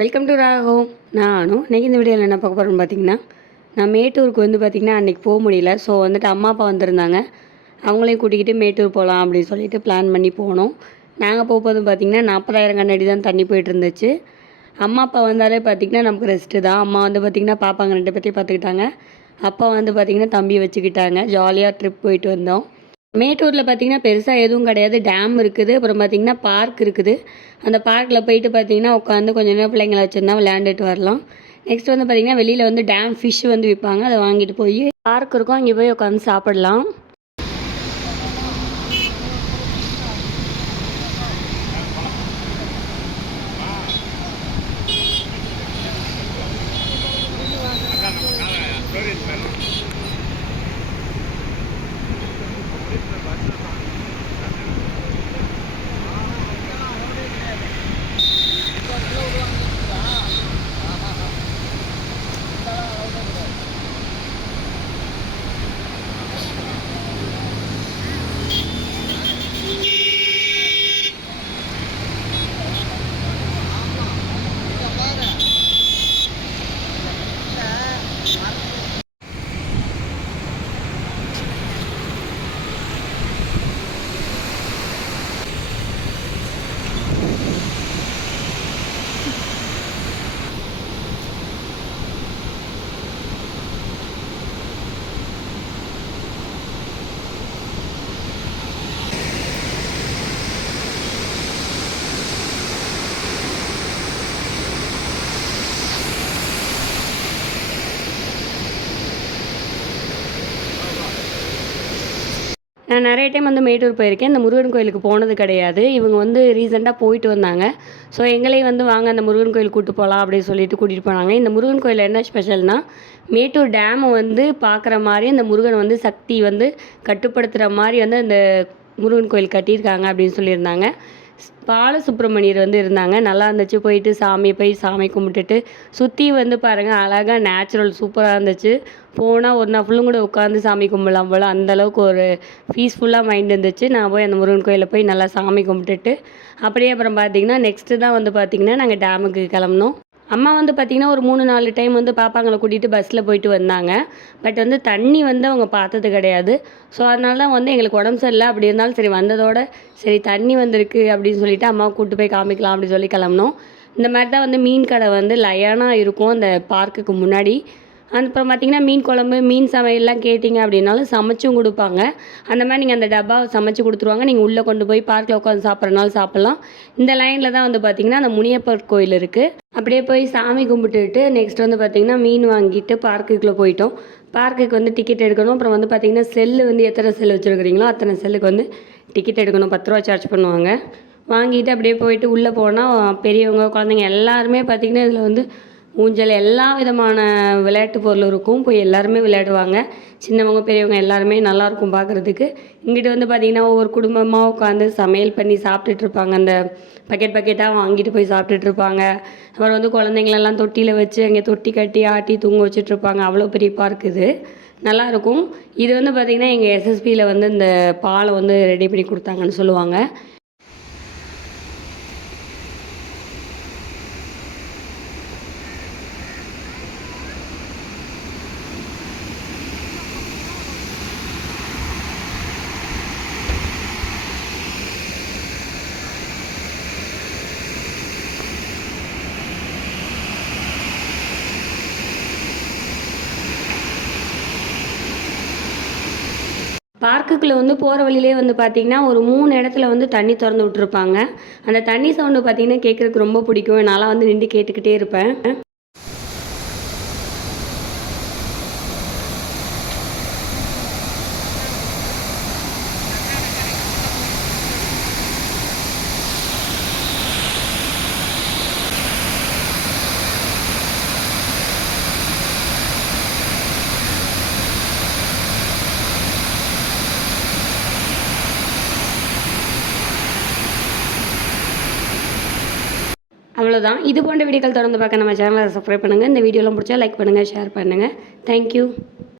Welcome to Raghav. நானும் இன்றைக்கி இந்த வீடியோவில் என்ன பார்க்க போகிறோன்னு பார்த்தீங்கன்னா, நான் மேட்டூருக்கு வந்து பார்த்திங்கன்னா அன்றைக்கி போக முடியல. ஸோ வந்துட்டு அம்மா அப்பா வந்திருந்தாங்க. அவங்களையும் கூட்டிக்கிட்டு மேட்டூர் போகலாம் அப்படின்னு சொல்லிட்டு பிளான் பண்ணி போனோம். நாங்கள் போகும்போது பார்த்திங்கன்னா 40,000 கண்ணாடி தான் தண்ணி போயிட்டு இருந்துச்சு. அம்மா அப்பா வந்தாலே பார்த்திங்கன்னா நமக்கு ரெஸ்ட்டு தான். அம்மா வந்து பார்த்திங்கன்னா பாப்பாங்க 2 பேர்த்தையும் பார்த்துக்கிட்டாங்க. அப்பா வந்து பார்த்திங்கன்னா தம்பியை வச்சுக்கிட்டாங்க. ஜாலியாக ட்ரிப் போயிட்டு வந்தோம். மேட்டூரில் பார்த்திங்கன்னா பெருசாக எதுவும் கிடையாது. டேம் இருக்குது, அப்புறம் பார்த்திங்கன்னா பார்க் இருக்குது. அந்த பார்க்கில் போயிட்டு பார்த்திங்கன்னா உட்காந்து கொஞ்சம் நேரம் பிள்ளைங்களை வச்சுருந்தா விளையாண்டுட்டு வரலாம். நெக்ஸ்ட் வந்து பார்த்திங்கன்னா வெளியில் வந்து டேம் ஃபிஷ் வந்து விற்பாங்க. அதை வாங்கிட்டு போய் பார்க் இருக்கும், அங்கே போய் உட்காந்து சாப்பிடலாம். நான் நிறைய டைம் வந்து மேட்டூர் போயிருக்கேன். இந்த முருகன் கோயிலுக்கு போனது கிடையாது. இவங்க வந்து ரீசெண்டாக போயிட்டு வந்தாங்க. ஸோ எங்களையும் வந்து வாங்க அந்த முருகன் கோயில் கூப்பிட்டு போகலாம் அப்படின்னு சொல்லிட்டு கூட்டிகிட்டு போனாங்க. இந்த முருகன் கோயில் என்ன ஸ்பெஷல்னால், மேட்டூர் டேமை வந்து பார்க்குற மாதிரி அந்த முருகன் வந்து சக்தி வந்து கட்டுப்படுத்துகிற மாதிரி வந்து அந்த முருகன் கோயில் கட்டியிருக்காங்க அப்படின்னு சொல்லியிருந்தாங்க. பாலசுப்ரமணியர் வந்து இருந்தாங்க. நல்லா இருந்துச்சு. போயிட்டு சாமி கும்பிட்டுட்டு சுற்றி வந்து பாருங்கள், அழகாக நேச்சுரல் சூப்பராக இருந்துச்சு. போனால் ஒரு நாள் ஃபுல்லும் கூட உட்காந்து சாமி கும்பிடலாம் போல், அந்தளவுக்கு ஒரு பீஸ்ஃபுல்லாக மைண்ட் இருந்துச்சு. நான் போய் அந்த முருகன் கோயிலில் போய் நல்லா சாமி கும்பிட்டுட்டு அப்படியே அப்புறம் பார்த்திங்கன்னா நெக்ஸ்ட்டு தான் வந்து பார்த்திங்கன்னா நாங்கள் டேமுக்கு கிளம்புனோம். அம்மா வந்து பார்த்திங்கன்னா ஒரு 3-4 டைம் வந்து பாப்பாங்களை கூட்டிகிட்டு பஸ்ஸில் போயிட்டு வந்தாங்க. பட் வந்து தண்ணி வந்து அவங்க பார்த்தது கிடையாது. ஸோ அதனால தான் வந்து எங்களுக்கு உடம்பு சரியில்லை. அப்படி இருந்தாலும் சரி வந்ததோட சரி தண்ணி வந்திருக்கு அப்படின்னு சொல்லிட்டு அம்மாவை கூப்பிட்டு போய் காமிக்கலாம் அப்படின்னு சொல்லி கிளம்புனோம். இந்த மாதிரி தான் வந்து மீன் கடை வந்து லயனாக இருக்கும் அந்த பார்க்குக்கு முன்னாடி. அப்புறம் பார்த்திங்கன்னா மீன் குழம்பு, மீன் சமையல்லாம் கேட்டிங்க அப்படின்னாலும் சமைச்சும் கொடுப்பாங்க. அந்த மாதிரி நீங்கள் அந்த டப்பாவை சமைச்சு கொடுத்துருவாங்க. நீங்கள் உள்ளே கொண்டு போய் பார்க்கில் உட்காந்து சாப்பிட்றனாலும் சாப்பிட்லாம். இந்த லைனில் தான் வந்து பார்த்திங்கன்னா அந்த முனியப்பர் கோயில் இருக்குது. அப்படியே போய் சாமி கும்பிட்டுட்டு நெக்ஸ்ட் வந்து பார்த்திங்கன்னா மீன் வாங்கிட்டு பார்க்குக்குள்ளே போயிட்டோம். பார்க்குக்கு வந்து டிக்கெட் எடுக்கணும். அப்புறம் வந்து பார்த்திங்கன்னா செல்லு வந்து எத்தனை செல் வச்சுருக்கிறீங்களோ அத்தனை செல்லுக்கு வந்து டிக்கெட் எடுக்கணும். 10 ரூபா சார்ஜ் பண்ணுவாங்க. வாங்கிட்டு அப்படியே போயிட்டு உள்ளே போனால் பெரியவங்க குழந்தைங்க எல்லாருமே பார்த்திங்கன்னா இதில் வந்து ஊஞ்சல் எல்லா விதமான விளையாட்டு பொருள் இருக்கும். போய் எல்லாருமே விளையாடுவாங்க. சின்னவங்க பெரியவங்க எல்லாருமே நல்லாயிருக்கும் பார்க்குறதுக்கு. இங்கிட்டு வந்து பார்த்திங்கன்னா ஒவ்வொரு குடும்பமாக உட்காந்து சமையல் பண்ணி சாப்பிட்டுட்ருப்பாங்க. அந்த பக்கெட்டாக வாங்கிட்டு போய் சாப்பிட்டுட்ருப்பாங்க. அப்புறம் வந்து குழந்தைங்களெல்லாம் தொட்டியில் வச்சு அங்கே தொட்டி கட்டி ஆட்டி தூங்க வச்சுட்ருப்பாங்க. அவ்வளோ பெரிய பார்க் இது. நல்லாயிருக்கும். இது வந்து பார்த்திங்கன்னா எங்கள் எஸ்எஸ்பியில் வந்து இந்த பாலம் வந்து ரெடி பண்ணி கொடுத்தாங்கன்னு சொல்லுவாங்க. பார்க்குக்குள்ளே வந்து போகிற வழியிலே வந்து பார்த்திங்கன்னா ஒரு 3 இடத்துல வந்து தண்ணி திறந்து விட்ருப்பாங்க. அந்த தண்ணி சவுண்டு பார்த்திங்கன்னா கேட்குறதுக்கு ரொம்ப பிடிக்கும். நான்லாம் வந்து நின்று கேட்டுக்கிட்டே இருப்பேன். அவ்வளோதான். இது போன்ற வீடியோக்கள் தொடர்ந்து பார்க்க நம்ம சேனலை சப்ஸ்கிரைப் பண்ணுங்கள். இந்த வீடியோலாம் பிடிச்சா லைக் பண்ணுங்கள், ஷேர் பண்ணுங்கள். தேங்க்யூ.